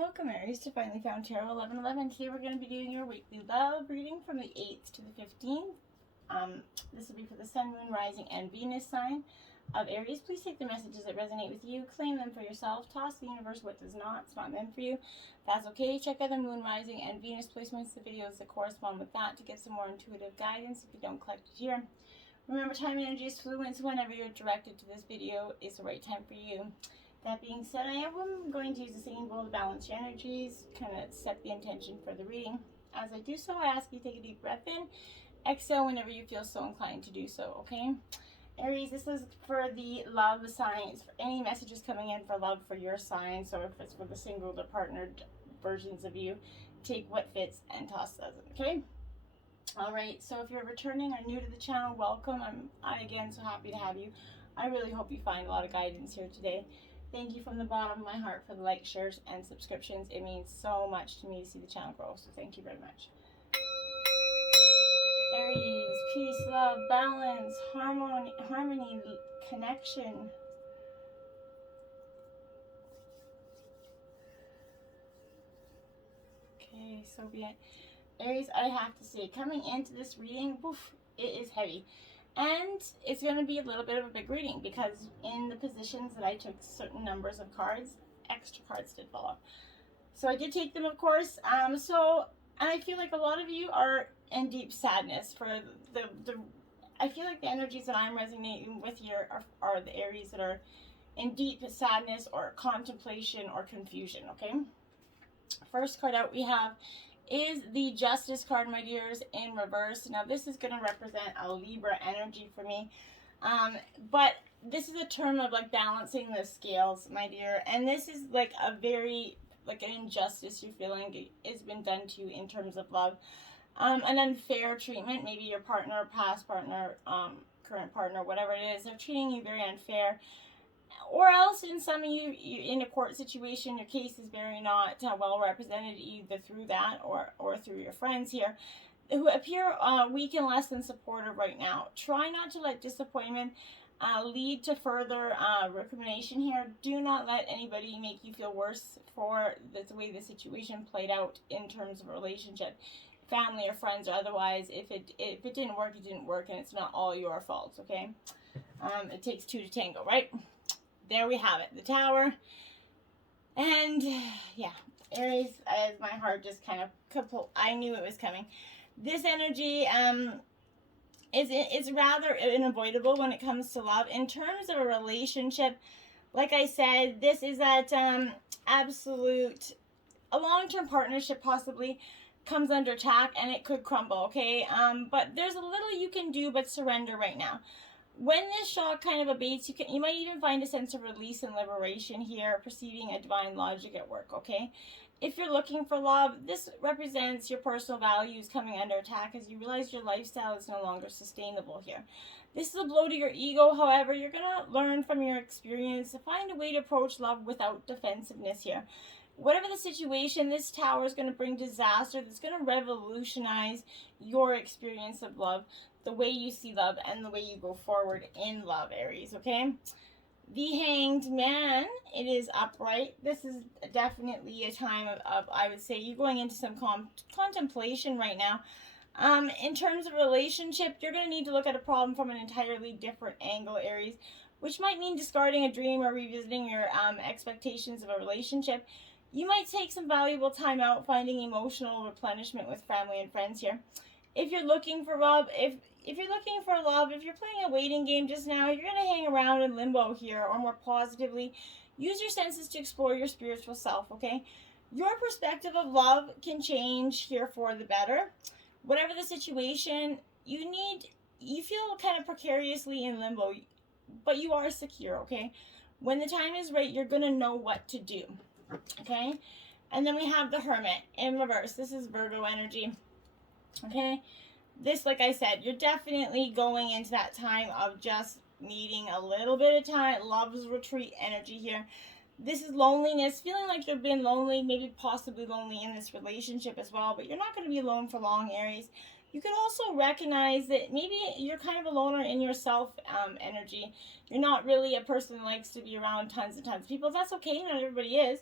Welcome Aries to Finally Found Tarot 1111. Today we're going to be doing your weekly love reading from the 8th to the 15th. This will be for the Sun, Moon, Rising, and Venus sign of Aries. Please take the messages that resonate with you, claim them for yourself, toss the universe what does not. It's not meant for you. That's okay. Check out the Moon, Rising, and Venus placements, the videos that correspond with that to get some more intuitive guidance if you don't collect it here. Remember, time and energy is fluid, so whenever you're directed to this video, it's the right time for you. That being said, I am going to use the singing bowl to balance your energies, kind of set the intention for the reading. As I do so, I ask you to take a deep breath in, exhale whenever you feel so inclined to do so, okay? Aries, this is for the love signs, for any messages coming in for love for your sign. So if it's for the single or partnered versions of you, take what fits and toss doesn't, okay? All right, so if you're returning or new to the channel, welcome. I'm again so happy to have you. I really hope you find a lot of guidance here today. Thank you from the bottom of my heart for the likes, shares, and subscriptions. It means so much to me to see the channel grow, so thank you very much. Aries, peace, love, balance, harmony, connection. Okay, so be it. Aries, I have to say, coming into this reading, woof, it is heavy. And it's going to be a little bit of a big reading because in the positions that I took certain numbers of cards, extra cards did fall off. So I did take them, of course. And I feel like a lot of you are in deep sadness for I feel like the energies that I'm resonating with here are the Aries that are in deep sadness or contemplation or confusion, okay? First card out we have is the Justice card, my dears, in reverse. Now this is going to represent a Libra energy for me, but this is a term of like balancing the scales, my dear, and this is like a very like an injustice you're feeling has been done to you in terms of love, an unfair treatment. Maybe your partner, past partner, current partner, whatever it is, they're treating you very unfair. Or else, in some of you, in a court situation, your case is very not well represented either through that or through your friends here, who appear weak and less than supportive right now. Try not to let disappointment lead to further recrimination here. Do not let anybody make you feel worse for the way the situation played out in terms of a relationship, family or friends or otherwise. If it didn't work, it didn't work, and it's not all your fault, okay? It takes two to tango, right? There we have it, the Tower. And yeah, Aries, as my heart just kind of, I knew it was coming. This energy is rather unavoidable when it comes to love. In terms of a relationship, like I said, this is that absolute, a long-term partnership possibly comes under attack and it could crumble, okay? But there's a little you can do but surrender right now. When this shock kind of abates, you might even find a sense of release and liberation here, perceiving a divine logic at work, okay? If you're looking for love, this represents your personal values coming under attack as you realize your lifestyle is no longer sustainable here. This is a blow to your ego, however, you're going to learn from your experience to find a way to approach love without defensiveness here. Whatever the situation, this Tower is going to bring disaster that's going to revolutionize your experience of love, the way you see love, and the way you go forward in love, Aries, okay? The Hanged Man, it is upright. This is definitely a time of I would say, you going into some contemplation right now. In terms of relationship, you're going to need to look at a problem from an entirely different angle, Aries, which might mean discarding a dream or revisiting your expectations of a relationship. You might take some valuable time out finding emotional replenishment with family and friends here. If you're looking for love, if you're looking for love, if you're playing a waiting game just now, you're going to hang around in limbo here, or more positively, use your senses to explore your spiritual self, okay? Your perspective of love can change here for the better. Whatever the situation, you feel kind of precariously in limbo, but you are secure, okay? When the time is right, you're going to know what to do, okay? And then we have the Hermit in reverse. This is Virgo energy. Okay, this, like I said, you're definitely going into that time of just needing a little bit of time, love's retreat energy here. This is loneliness, feeling like you've been lonely, maybe possibly lonely in this relationship as well, but you're not going to be alone for long, Aries. You could also recognize that maybe you're kind of a loner in yourself energy. You're not really a person that likes to be around tons and tons of people. That's okay, not everybody is.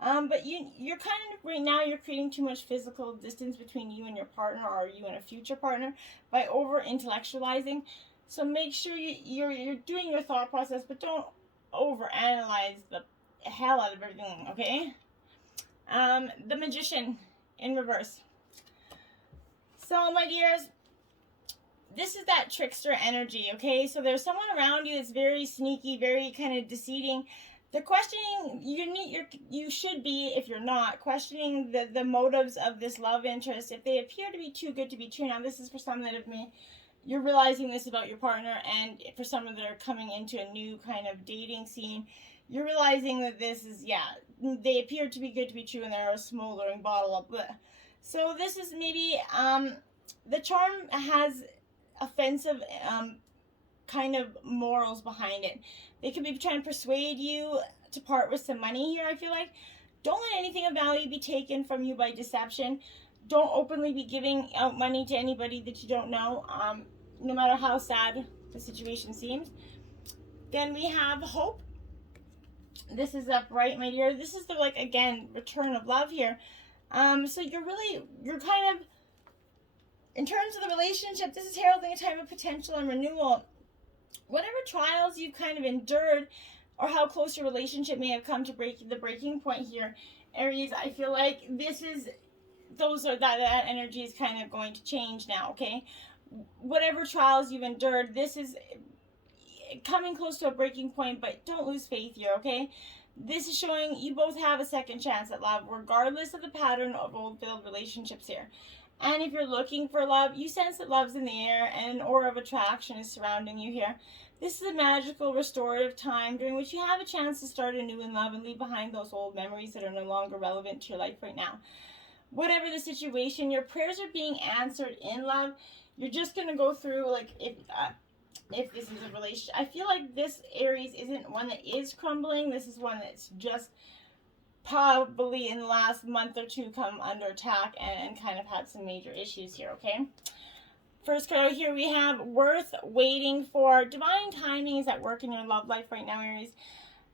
But you're kind of, right now, you're creating too much physical distance between you and your partner, or you and a future partner, by over intellectualizing. So make sure you're doing your thought process, but don't over analyze the hell out of everything, okay? The Magician in reverse. So, my dears, this is that trickster energy, okay? So there's someone around you that's very sneaky, very kind of deceiving. They're questioning, you should be, if you're not, questioning the motives of this love interest, if they appear to be too good to be true. Now, this is for some that have been, you're realizing this about your partner, and for some that are coming into a new kind of dating scene, you're realizing that this is, they appear to be good to be true, and they're a smoldering bottle of bleh. So this is maybe, the charm has offensive kind of morals behind it. They could be trying to persuade you to part with some money here, I feel like. Don't let anything of value be taken from you by deception. Don't openly be giving out money to anybody that you don't know, no matter how sad the situation seems. Then we have Hope. This is upright, my dear. This is the, like, again, return of love here. So you're kind of, in terms of the relationship, this is heralding a time of potential and renewal. Whatever trials you've kind of endured, or how close your relationship may have come to the breaking point here, Aries, I feel like that energy is kind of going to change now, okay? Whatever trials you've endured, this is coming close to a breaking point, but don't lose faith here, okay? This is showing you both have a second chance at love, regardless of the pattern of old failed relationships here. And if you're looking for love, you sense that love's in the air, and an aura of attraction is surrounding you here. This is a magical, restorative time during which you have a chance to start anew in love and leave behind those old memories that are no longer relevant to your life right now. Whatever the situation, your prayers are being answered in love. You're just going to go through, like, if this is a relationship. I feel like this Aries isn't one that is crumbling. This is one that's just probably in the last month or two come under attack and kind of had some major issues here, okay? First card here we have Worth Waiting For. Divine timing is at work in your love life right now, Aries.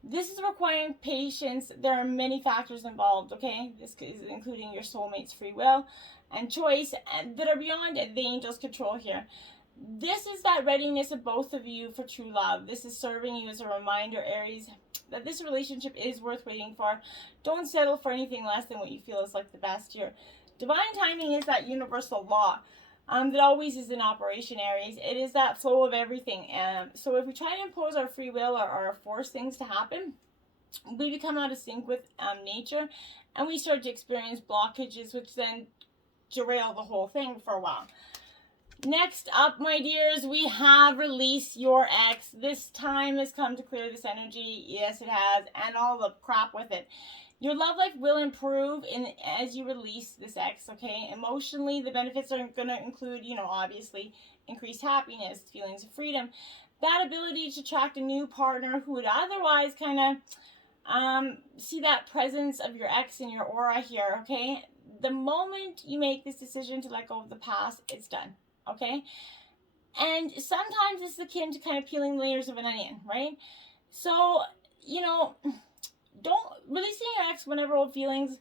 This is requiring patience. There are many factors involved, okay? This is including your soulmate's free will and choice, and that are beyond the angel's control here. This is that readiness of both of you for true love. This is serving you as a reminder, Aries, that this relationship is worth waiting for. Don't settle for anything less than what you feel is like the best here. Divine timing is that universal law that always is in operation, Aries. It is that flow of everything. So if we try to impose our free will or force things to happen, we become out of sync with nature, and we start to experience blockages, which then derail the whole thing for a while. Next up, my dears, we have Release Your Ex. This time has come to clear this energy. Yes, it has. And all the crap with it. Your love life will improve as you release this ex, okay? Emotionally, the benefits are going to include, obviously, increased happiness, feelings of freedom, that ability to attract a new partner who would otherwise kind of see that presence of your ex in your aura here, okay? The moment you make this decision to let go of the past, it's done. Okay, and sometimes this is akin to kind of peeling layers of an onion, right? So, don't releasing your ex whenever old feelings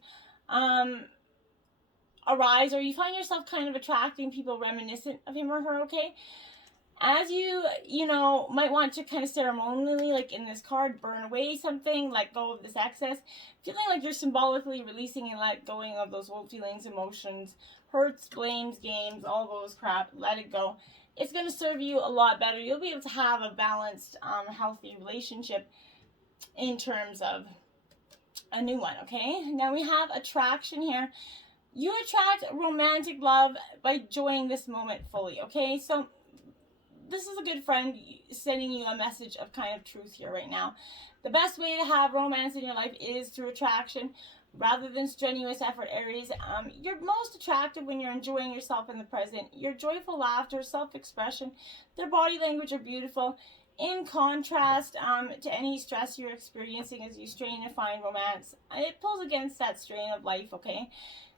arise, or you find yourself kind of attracting people reminiscent of him or her, okay? As you might want to kind of ceremonially, like in this card, burn away something, let go of this excess, feeling like you're symbolically releasing and let going of those old feelings, emotions, hurts, blames, games, all those crap, let it go. It's going to serve you a lot better. You'll be able to have a balanced, healthy relationship in terms of a new one, okay? Now we have attraction here. You attract romantic love by enjoying this moment fully, okay? So this is a good friend sending you a message of kind of truth here right now. The best way to have romance in your life is through attraction rather than strenuous effort, Aries. You're most attractive when you're enjoying yourself in the present. Your joyful laughter, self-expression, their body language are beautiful. In contrast to any stress you're experiencing as you strain to find romance, it pulls against that strain of life, okay?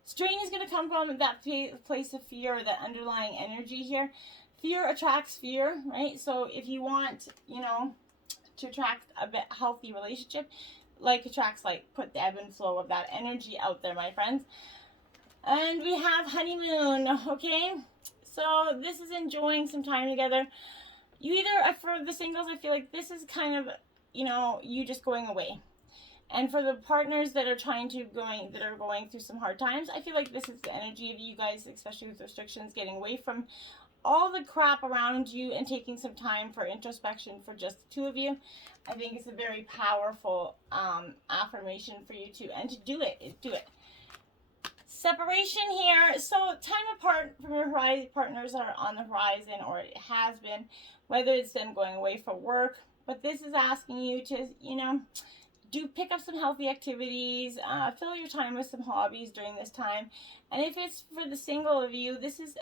Strain is going to come from that place of fear, that underlying energy here. Fear attracts fear, right? So if you want, to attract a healthy relationship, like attracts like. Put the ebb and flow of that energy out there, my friends. And we have honeymoon, okay? So this is enjoying some time together. You either, for the singles, I feel like this is kind of, you know, you just going away. And for the partners that are going through some hard times, I feel like this is the energy of you guys, especially with restrictions, getting away from all the crap around you and taking some time for introspection for just the two of you. I think it's a very powerful affirmation for you to, and to do it. Separation here. So time apart from your partners are on the horizon, or it has been, whether it's them going away for work. But this is asking you to, you know, pick up some healthy activities, fill your time with some hobbies during this time. And if it's for the single of you, this is,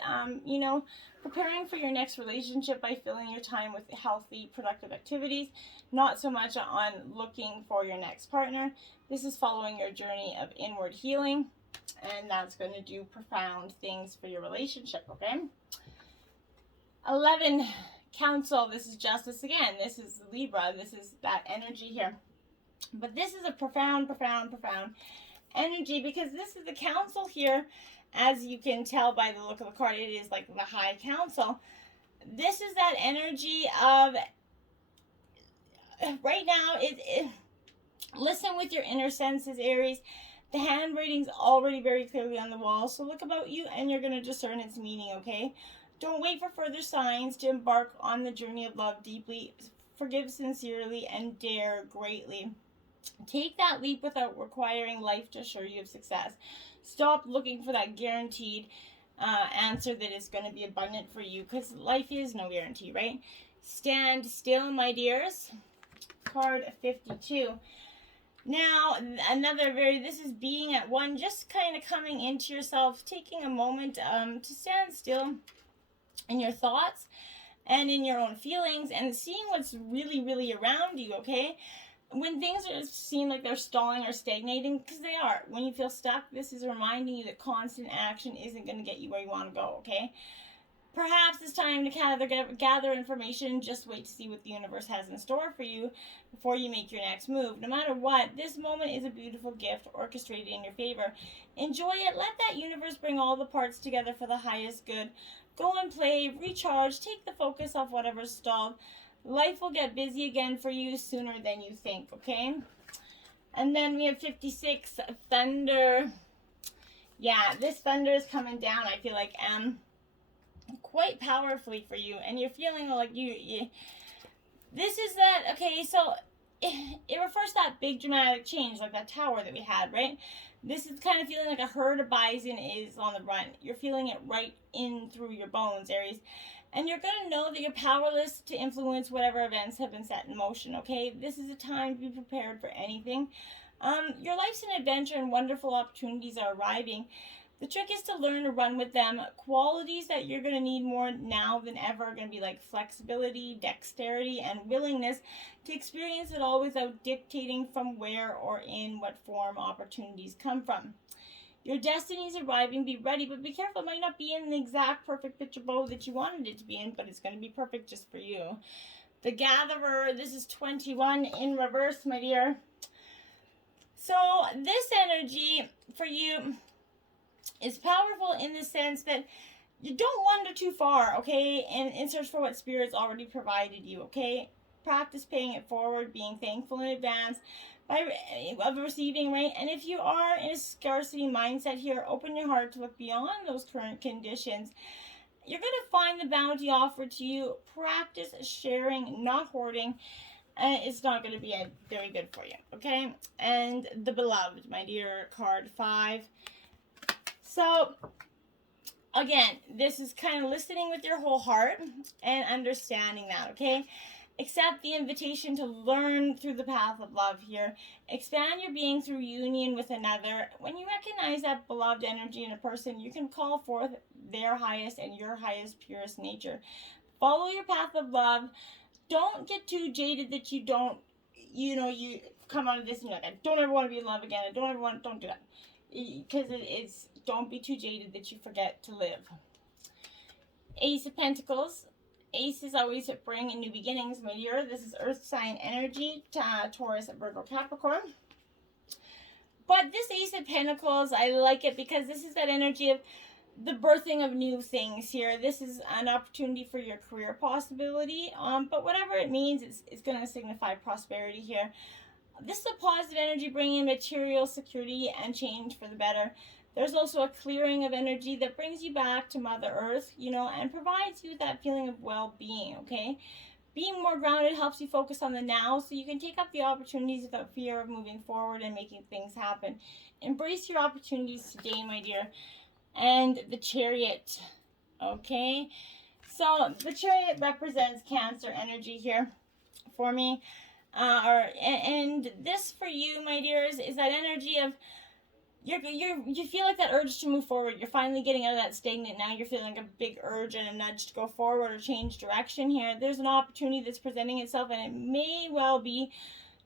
you know, preparing for your next relationship by filling your time with healthy, productive activities, not so much on looking for your next partner. This is following your journey of inward healing, and that's going to do profound things for your relationship, okay? 11, counsel. This is justice again. This is Libra. This is that energy here. But this is a profound energy, because this is the council here. As you can tell by the look of the card, it is like the high council. This is that energy of, right now, listen with your inner senses, Aries. The handwriting's already very clearly on the wall, so look about you and you're going to discern its meaning, okay? Don't wait for further signs to embark on the journey of love deeply. Forgive sincerely and dare greatly. Take that leap without requiring life to assure you of success. Stop looking for that guaranteed answer that is going to be abundant for you, because life is no guarantee, right? Stand still, my dears. Card 52. Now, this is being at one, just kind of coming into yourself, taking a moment to stand still in your thoughts and in your own feelings and seeing what's really around you, okay? When things are seem like they're stalling or stagnating, because they are, when you feel stuck, this is reminding you that constant action isn't going to get you where you want to go, okay? Perhaps it's time to gather information. Just wait to see what the universe has in store for you before you make your next move. No matter what, this moment is a beautiful gift orchestrated in your favor. Enjoy it. Let that universe bring all the parts together for the highest good. Go and play, recharge, take the focus off whatever's stalled. Life will get busy again for you sooner than you think, okay? And then we have 56, thunder. Yeah, this thunder is coming down, I feel like, quite powerfully for you. And you're feeling like you this is that, okay, so it refers to that big dramatic change, like that tower that we had, right? This is kind of feeling like a herd of bison is on the run. You're feeling it right in through your bones, Aries. And you're going to know that you're powerless to influence whatever events have been set in motion, okay? This is a time to be prepared for anything. Your life's an adventure and wonderful opportunities are arriving. The trick is to learn to run with them. Qualities that you're going to need more now than ever are going to be like flexibility, dexterity, and willingness to experience it all without dictating from where or in what form opportunities come from. Your destiny is arriving. Be ready, but be careful. It might not be in the exact perfect picture bow that you wanted it to be in, but it's going to be perfect just for you. The Gatherer, this is 21 in reverse, my dear. So this energy for you is powerful in the sense that you don't wander too far, okay, and in search for what Spirit's already provided you, okay? Practice paying it forward, being thankful in advance of receiving, right? And if you are in a scarcity mindset here, open your heart to look beyond those current conditions. You're going to find the bounty offered to you. Practice sharing, not hoarding. It's not going to be very good for you, okay? And the Beloved, my dear, card 5. So, again, this is kind of listening with your whole heart and understanding that, okay? Accept the invitation to learn through the path of love here. Expand your being through union with another. When you recognize that beloved energy in a person, you can call forth their highest and your highest, purest nature. Follow your path of love. Don't get too jaded that you don't, you come out of this and you're like, I don't ever want to be in love again. Don't do that. Because don't be too jaded that you forget to live. Ace of Pentacles. Aces always bring new beginnings, my dear. This is Earth sign energy, Taurus, Virgo, Capricorn. But this Ace of Pentacles, I like it because this is that energy of the birthing of new things here. This is an opportunity for your career possibility. But whatever it means, it's going to signify prosperity here. This is a positive energy bringing material security and change for the better. There's also a clearing of energy that brings you back to Mother Earth, you know, and provides you with that feeling of well-being, okay? Being more grounded helps you focus on the now so you can take up the opportunities without fear of moving forward and making things happen. Embrace your opportunities today, my dear. And the Chariot, okay? So the Chariot represents Cancer energy here for me. And this for you, my dears, is that energy of you feel like that urge to move forward. You're finally getting out of that stagnant. Now you're feeling like a big urge and a nudge to go forward or change direction here. There's an opportunity that's presenting itself, and it may well be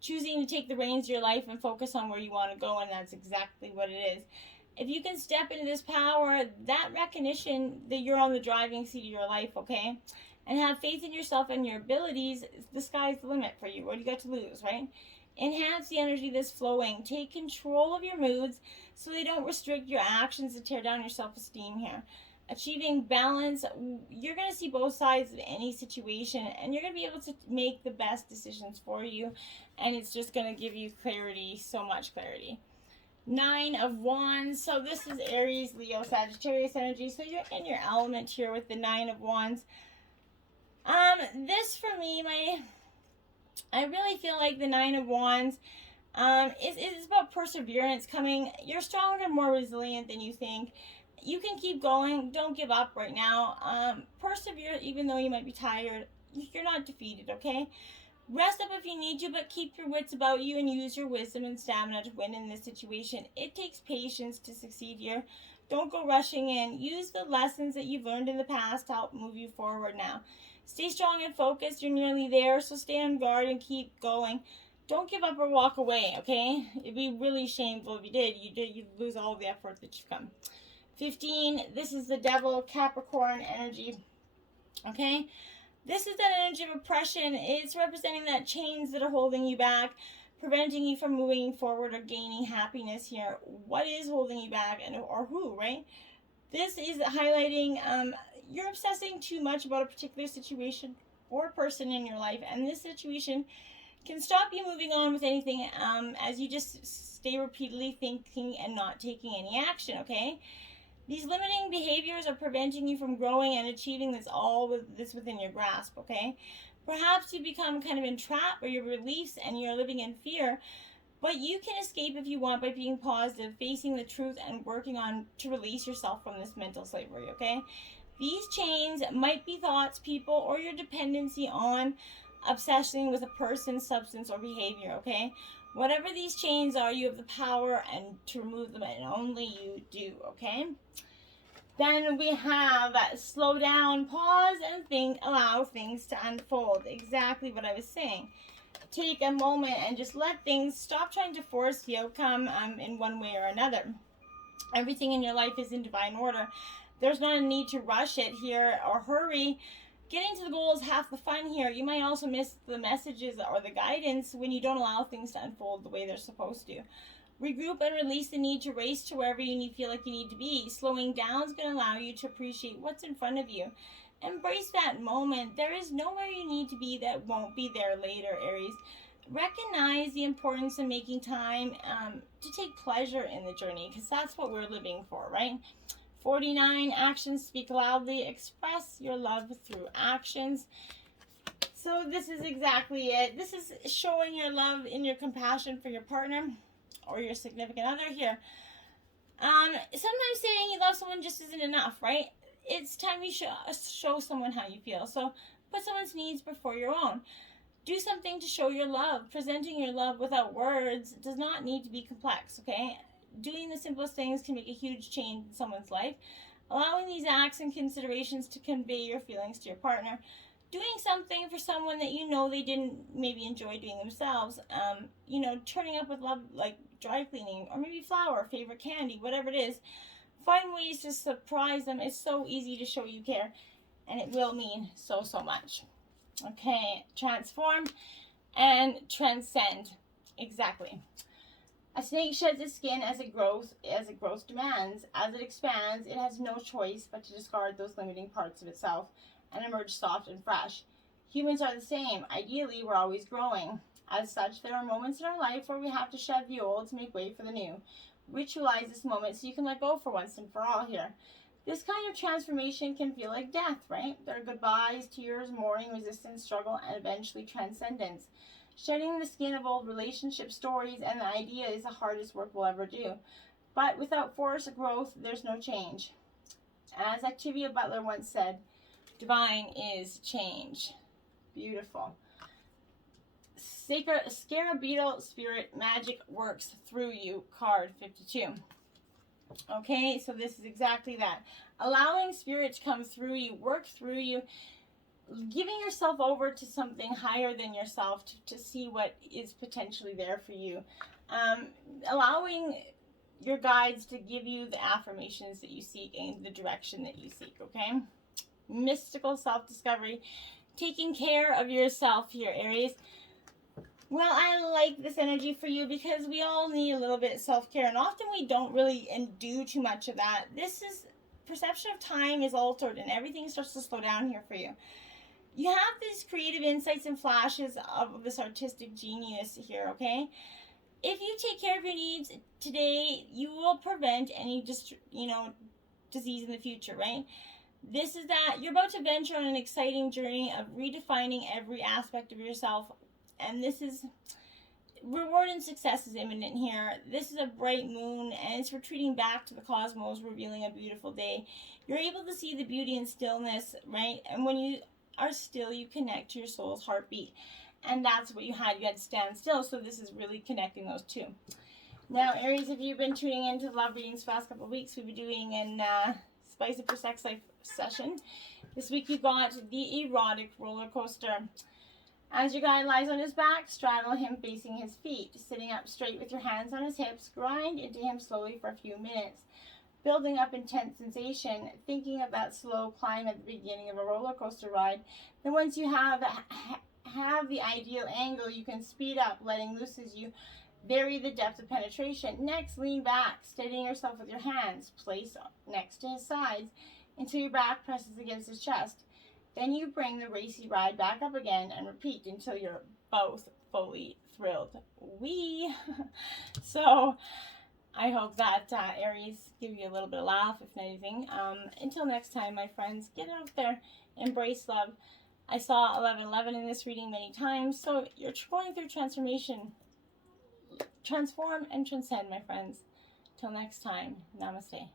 choosing to take the reins of your life and focus on where you want to go, and that's exactly what it is. If you can step into this power, that recognition that you're on the driving seat of your life, okay? And have faith in yourself and your abilities, the sky's the limit for you. What do you got to lose, right? Enhance the energy that's flowing. Take control of your moods so they don't restrict your actions and tear down your self-esteem here. Achieving balance, you're going to see both sides of any situation, and you're going to be able to make the best decisions for you, and it's just going to give you clarity, so much clarity. 9 of Wands. So this is Aries, Leo, Sagittarius energy. So you're in your element here with the 9 of Wands. This for me, I really feel like the 9 of Wands is about perseverance coming. You're stronger, more resilient than you think. You can keep going. Don't give up right now. Persevere even though you might be tired. You're not defeated, okay? Rest up if you need to, but keep your wits about you and use your wisdom and stamina to win in this situation. It takes patience to succeed here. Don't go rushing in. Use the lessons that you've learned in the past to help move you forward now. Stay strong and focused. You're nearly there, so stay on guard and keep going. Don't give up or walk away, okay? It'd be really shameful if you did. You'd lose all the effort that you've come. 15, this is the Devil, Capricorn energy, okay? This is that energy of oppression. It's representing that chains that are holding you back, preventing you from moving forward or gaining happiness here. What is holding you back, or who, right? This is highlighting you're obsessing too much about a particular situation or person in your life, and this situation can stop you moving on with anything as you just stay repeatedly thinking and not taking any action, okay? These limiting behaviors are preventing you from growing and achieving this within your grasp, okay? Perhaps you become kind of entrapped by your beliefs and you're living in fear, but you can escape if you want by being positive, facing the truth, and working on to release yourself from this mental slavery, okay? These chains might be thoughts, people, or your dependency on obsessing with a person, substance, or behavior, okay? Whatever these chains are, you have the power and to remove them, and only you do, okay? Then we have slow down, pause, and think, allow things to unfold. Exactly what I was saying. Take a moment and just let things, stop trying to force the outcome in one way or another. Everything in your life is in divine order. There's not a need to rush it here or hurry. Getting to the goal is half the fun here. You might also miss the messages or the guidance when you don't allow things to unfold the way they're supposed to. Regroup and release the need to race to wherever you feel like you need to be. Slowing down is going to allow you to appreciate what's in front of you. Embrace that moment. There is nowhere you need to be that won't be there later, Aries. Recognize the importance of making time to take pleasure in the journey, because that's what we're living for, right? 49, actions speak loudly. Express your love through actions. So this is exactly it. This is showing your love and your compassion for your partner or your significant other here. Sometimes saying you love someone just isn't enough, right? It's time you show someone how you feel. So put someone's needs before your own. Do something to show your love. Presenting your love without words does not need to be complex, okay? Doing the simplest things can make a huge change in someone's life. Allowing these acts and considerations to convey your feelings to your partner. Doing something for someone that you know they didn't maybe enjoy doing themselves. Turning up with love, like dry cleaning, or maybe flower, favorite candy, whatever it is. Find ways to surprise them. It's so easy to show you care, and it will mean so, so much. Okay, transform and transcend. Exactly. A snake sheds its skin as it grows demands. As it expands, it has no choice but to discard those limiting parts of itself and emerge soft and fresh. Humans are the same. Ideally, we're always growing. As such, there are moments in our life where we have to shed the old to make way for the new. Ritualize this moment so you can let go for once and for all here. This kind of transformation can feel like death, right? There are goodbyes, tears, mourning, resistance, struggle, and eventually transcendence. Shedding the skin of old relationship stories and the idea is the hardest work we'll ever do. But without force growth, there's no change. As Octavia Butler once said, divine is change. Beautiful. Scarabidal Spirit Magic Works Through You, card 52. Okay, so this is exactly that. Allowing spirit to come through you, work through you, giving yourself over to something higher than yourself to see what is potentially there for you. Allowing your guides to give you the affirmations that you seek and the direction that you seek, okay? Mystical self-discovery. Taking care of yourself here, Aries. Well, I like this energy for you because we all need a little bit of self-care, and often we don't really do too much of that. This is, perception of time is altered, and everything starts to slow down here for you. You have these creative insights and flashes of this artistic genius here, okay? If you take care of your needs today, you will prevent any disease in the future, right? This is that you're about to venture on an exciting journey of redefining every aspect of yourself. And this is, reward and success is imminent here. This is a bright moon, and it's retreating back to the cosmos, revealing a beautiful day. You're able to see the beauty in stillness, right? And when you are still, you connect to your soul's heartbeat. And that's what you had. You had to stand still, so this is really connecting those two. Now, Aries, if you've been tuning into the love readings the past couple of weeks, we've been doing an Spice Up Your Sex Life session. This week you got the erotic roller coaster. As your guide lies on his back, straddle him facing his feet. Sitting up straight with your hands on his hips, grind into him slowly for a few minutes. Building up intense sensation, thinking of that slow climb at the beginning of a roller coaster ride. Then once you have the ideal angle, you can speed up, letting loose as you vary the depth of penetration. Next, lean back, steadying yourself with your hands. Place next to his sides until your back presses against his chest. Then you bring the racy ride back up again and repeat until you're both fully thrilled. So I hope that Aries give you a little bit of laugh, if anything. Until next time, my friends, get out there, embrace love. I saw 1111 in this reading many times, so you're going through transformation. Transform and transcend, my friends. Till next time, namaste.